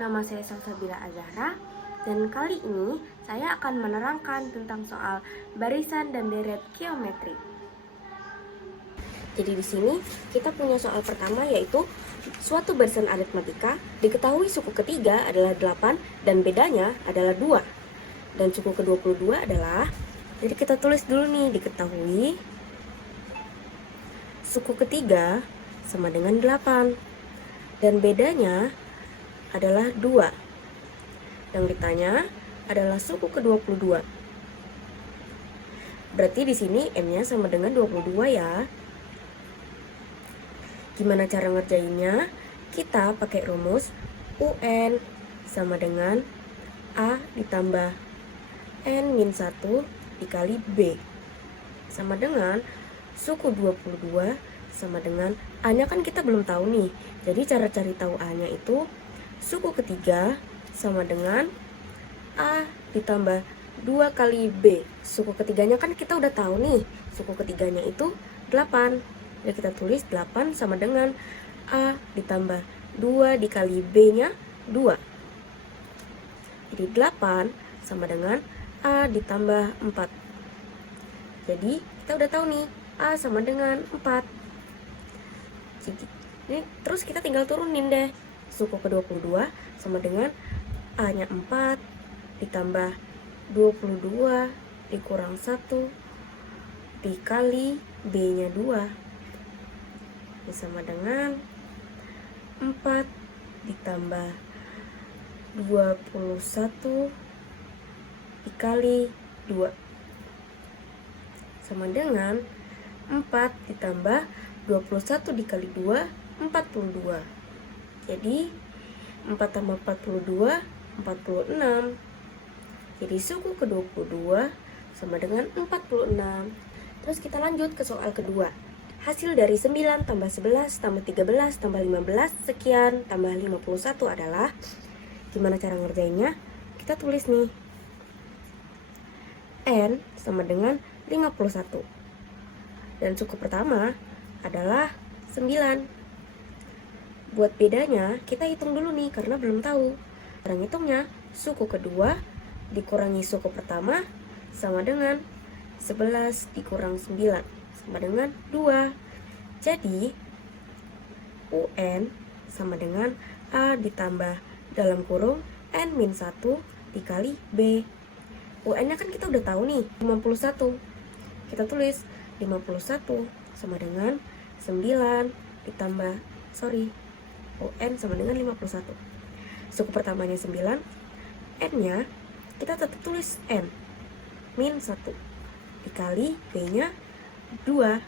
Nama saya Salsabila Azahra dan kali ini saya akan menerangkan tentang soal barisan dan deret geometri. Jadi di sini kita punya soal pertama, yaitu suatu barisan aritmatika diketahui suku ketiga adalah 8 dan bedanya adalah 2. Dan suku ke-22 adalah, jadi kita tulis dulu nih, diketahui suku ketiga sama dengan 8 dan bedanya adalah 2. Yang ditanya adalah suku ke-22. Berarti di sini M-nya sama dengan 22 ya. Gimana cara ngerjainnya? Kita pakai rumus UN sama dengan A ditambah N-1 dikali B sama dengan suku 22 sama dengan A-nya kan kita belum tahu nih. Jadi cara cari tahu A-nya itu suku ketiga sama dengan A ditambah 2 kali B. Suku ketiganya kan kita udah tahu nih. Suku ketiganya itu 8. Jadi kita tulis 8 sama dengan A ditambah 2 dikali B-nya 2. Jadi 8 sama dengan A ditambah 4. Jadi kita udah tahu nih, A sama dengan 4. Jadi ini terus kita tinggal turunin deh. Suku ke-22 sama dengan A-nya 4 ditambah 22 dikurang 1 dikali B-nya 2. Ini sama dengan 4 ditambah 21 dikali 2 sama dengan 4 ditambah 21 dikali 2, 42. Jadi 4 tambah 42, 46. Jadi suku ke-22 sama dengan 46. Terus kita lanjut ke soal kedua. Hasil dari 9 tambah 11 tambah 13 tambah 15 sekian tambah 51 adalah, gimana cara ngerjainnya? Kita tulis nih, N sama dengan 51. Dan suku pertama adalah 9. Buat bedanya, kita hitung dulu nih karena belum tahu. Cara ngitungnya, suku kedua dikurangi suku pertama sama dengan 11 dikurang 9 sama dengan 2. Jadi, UN sama dengan A ditambah dalam kurung N-1 dikali B. UN-nya kan kita udah tahu nih, 51. Kita tulis 51 sama dengan 9 ditambah, UN sama dengan 51. Suku pertamanya 9, N-nya kita tetap tulis N min 1 dikali B-nya 2.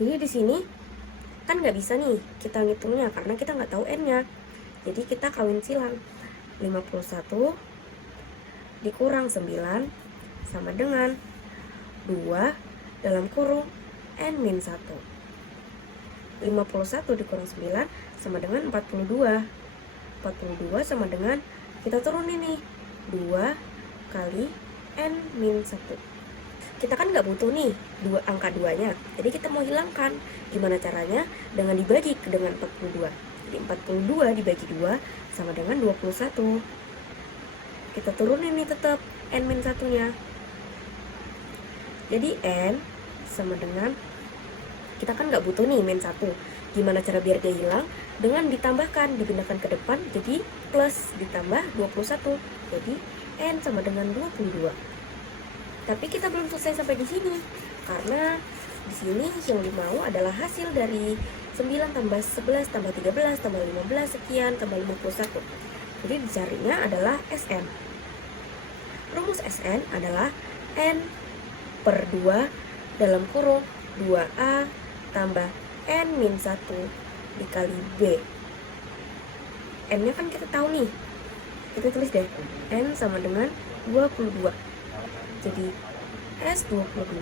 Jadi di sini kan nggak bisa nih kita ngitungnya karena kita nggak tahu N-nya. Jadi kita kawin silang, 51 dikurang 9 sama dengan 2 dalam kurung N min 1. 51 dikurang 9 sama dengan 42. 42 sama dengan, kita turunin nih, 2 kali N min 1. Kita kan nggak butuh nih angka 2-nya. Jadi kita mau hilangkan. Gimana caranya? Dengan dibagi dengan 42. Jadi 42 dibagi 2 sama dengan 21. Kita turunin nih tetap N min 1-nya. Jadi N sama dengan, kita kan nggak butuh nih min 1. Gimana cara biar dia hilang? Dengan ditambahkan, dipindahkan ke depan, jadi plus ditambah 21. Jadi N sama dengan 22. Tapi kita belum selesai sampai di sini. Karena di sini yang dimau adalah hasil dari 9 tambah 11 tambah 13 tambah 15 sekian tambah 51. Jadi dicarinya adalah SN. Rumus SN adalah N per 2 dalam kurung 2A tambah N min 1 dikali B. N-nya kan kita tahu nih. Kita tulis deh, N sama dengan 22. Jadi S22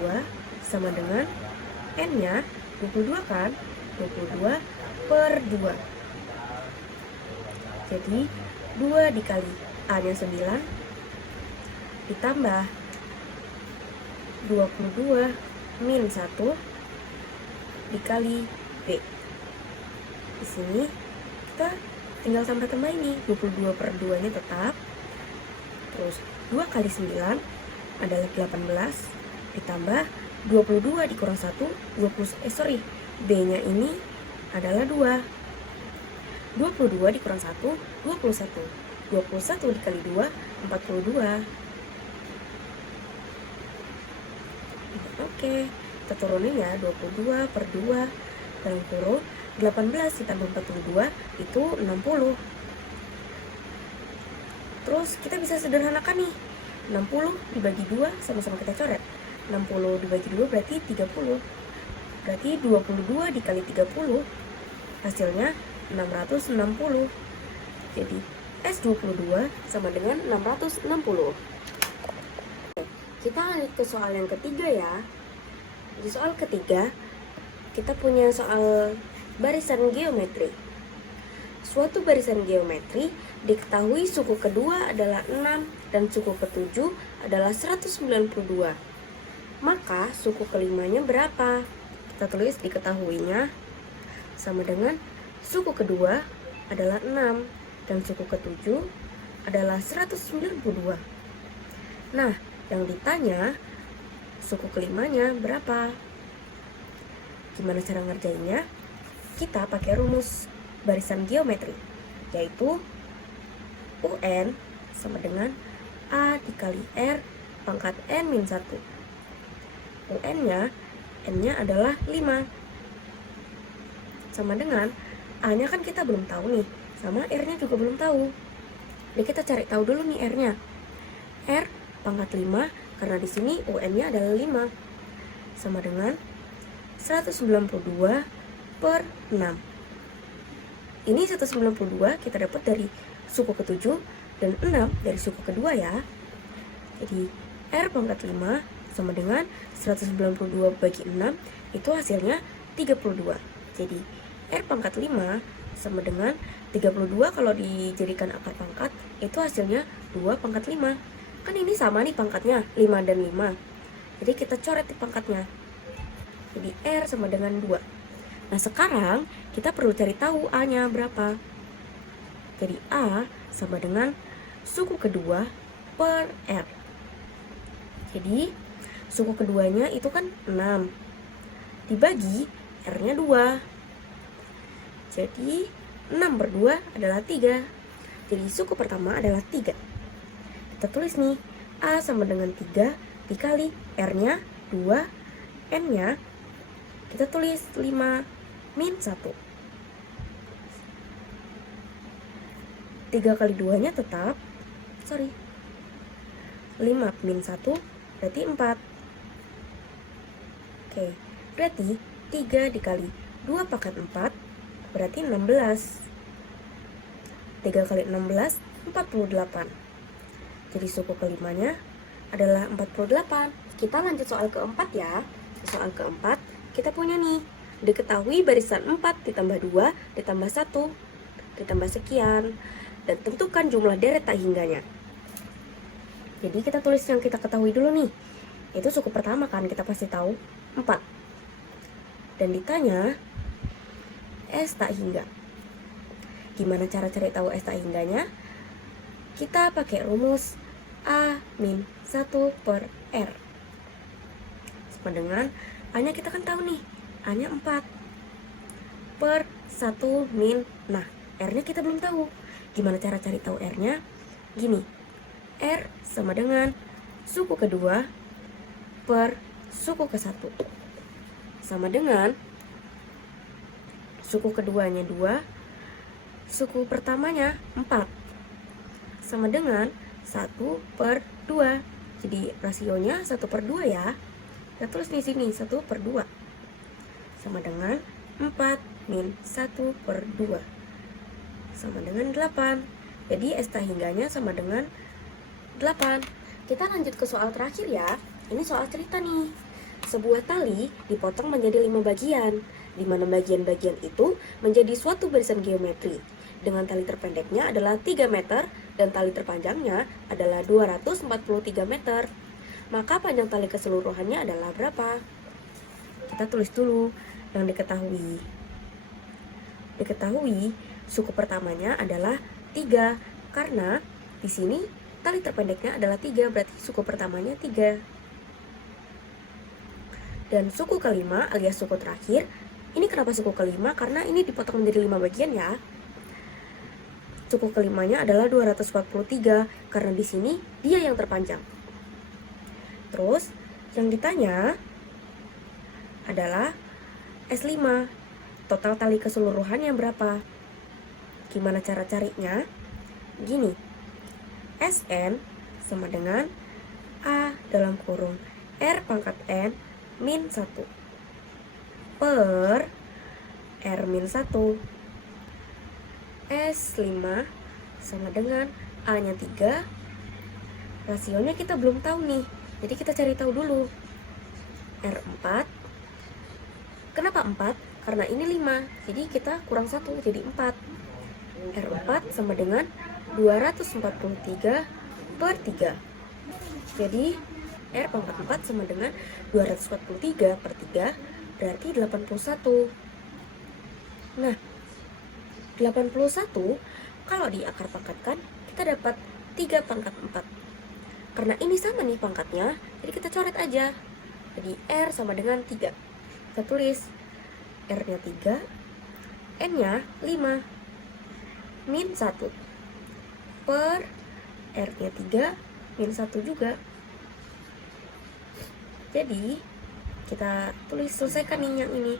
sama dengan N-nya 22 kan? 22 per 2. Jadi 2 dikali A-nya 9 ditambah 22 min 1 dikali B. Di sini kita tinggal tambah ini, 22 per 2 nya tetap. Terus 2 kali 9 adalah 18, ditambah 22 dikurang 1, B nya ini adalah 2. 22 dikurang 1, 21. 21 dikali 2, 42. Oke, kita turunin ya, 22 per 2 dalam kurung 18 ditambah 42 itu 60. Terus kita bisa sederhanakan nih, 60 dibagi 2, sama-sama kita coret. 60 dibagi 2 berarti 30. Berarti 22 dikali 30 hasilnya 660. Jadi S22 sama dengan 660. Kita lanjut ke soal yang ketiga ya. Di soal ketiga kita punya soal barisan geometri. Suatu barisan geometri diketahui suku kedua adalah 6 dan suku ketujuh adalah 192. Maka suku kelimanya berapa? Kita tulis diketahuinya sama dengan suku kedua adalah 6 dan suku ketujuh adalah 192. Nah, yang ditanya suku kelimanya berapa? Gimana cara ngerjainnya? Kita pakai rumus barisan geometri, yaitu UN sama dengan A dikali R pangkat N-1. UN-nya, N-nya adalah 5. Sama dengan A-nya kan kita belum tahu nih, sama R-nya juga belum tahu. Jadi kita cari tahu dulu nih R-nya. R pangkat 5, karena di sini UN-nya adalah 5. Sama dengan 192 per 6. Ini 192 kita dapat dari suku ketujuh dan 6 dari suku kedua ya. Jadi R pangkat 5 sama dengan 192 bagi 6 itu hasilnya 32. Jadi R pangkat 5 sama dengan 32 kalau dijadikan akar pangkat itu hasilnya 2 pangkat 5. Kan ini sama nih pangkatnya, 5 dan 5. Jadi kita coret di pangkatnya. Jadi R sama dengan 2. Nah sekarang kita perlu cari tahu A-nya berapa. Jadi A sama dengan suku kedua per R. Jadi suku keduanya itu kan 6 dibagi R-nya 2. Jadi 6 per 2 adalah 3. Jadi suku pertama adalah 3. Kita tulis nih, A sama dengan 3 dikali R-nya 2, N-nya kita tulis 5 min 1. 3 kali 2-nya tetap 5 min 1 berarti 4. Oke, berarti 3 dikali 2 pangkat 4 berarti 16. 3 kali 16, 48. Jadi suku kelimanya adalah 48. Kita lanjut soal keempat ya. Soal keempat kita punya nih, diketahui barisan 4 ditambah 2 ditambah 1 ditambah sekian, dan tentukan jumlah deret tak hingganya. Jadi kita tulis yang kita ketahui dulu nih. Itu suku pertama kan, kita pasti tahu 4. Dan ditanya S tak hingga. Gimana cara cari tahu S tak hingganya? Kita pakai rumus A min 1 per R sama dengan A-nya kita kan tahu nih, A-nya 4 per 1 min. Nah, R-nya kita belum tahu. Gimana cara cari tahu R-nya? Gini, R sama dengan suku kedua per suku ke-1 sama dengan suku keduanya 2, suku pertamanya 4 sama dengan 1 per 2. Jadi rasionya 1 per 2 ya. Kita tulis di sini 1 per 2 sama dengan 4 min 1 per 2 sama dengan 8. Jadi S tak hingganya sama dengan 8. Kita lanjut ke soal terakhir ya. Ini soal cerita nih. Sebuah tali dipotong menjadi 5 bagian, di mana bagian-bagian itu menjadi suatu barisan geometri. Dengan tali terpendeknya adalah 3 meter dan tali terpanjangnya adalah 243 meter. Maka panjang tali keseluruhannya adalah berapa? Kita tulis dulu yang diketahui. Diketahui suku pertamanya adalah 3 karena di sini tali terpendeknya adalah 3, berarti suku pertamanya 3. Dan suku kelima alias suku terakhir, ini kenapa suku kelima? Karena ini dipotong menjadi 5 bagian ya. Suku kelimanya adalah 243 karena di sini dia yang terpanjang. Terus yang ditanya adalah S5. Total tali keseluruhannya berapa? Gimana cara carinya? Gini. Sn sama dengan A dalam kurung R pangkat N min 1 per R min 1. S5 sama dengan A nya 3. Rasionya kita belum tahu nih, jadi kita cari tahu dulu. R4. Kenapa 4? Karena ini 5, jadi kita kurang 1, jadi 4. R4 sama dengan 243 per 3. Jadi R pangkat 4 sama dengan 243 per 3, berarti 81. Nah, 81 kalau di akar pangkatkan, kita dapat 3 pangkat 4. Karena ini sama nih pangkatnya, jadi kita coret aja. Jadi R sama dengan 3. Kita tulis R-nya 3, N-nya 5, min 1 per R-nya 3, min 1 juga. Jadi kita tulis, selesaikan nih yang ini.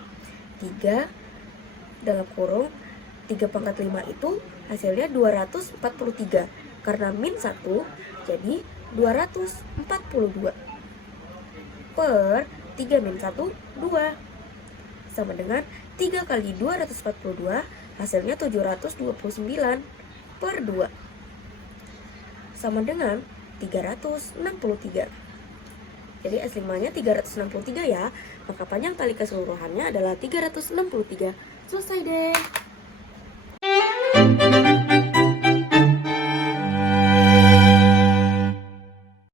3 dalam kurung 3 pangkat 5 itu hasilnya 243. Karena min 1 jadi 242 per 3 min 1, 2 sama dengan 3 kali 242 hasilnya 729 per 2 sama dengan 363. Jadi S5 nya 363 ya. Maka panjang tali keseluruhannya adalah 363. Selesai deh.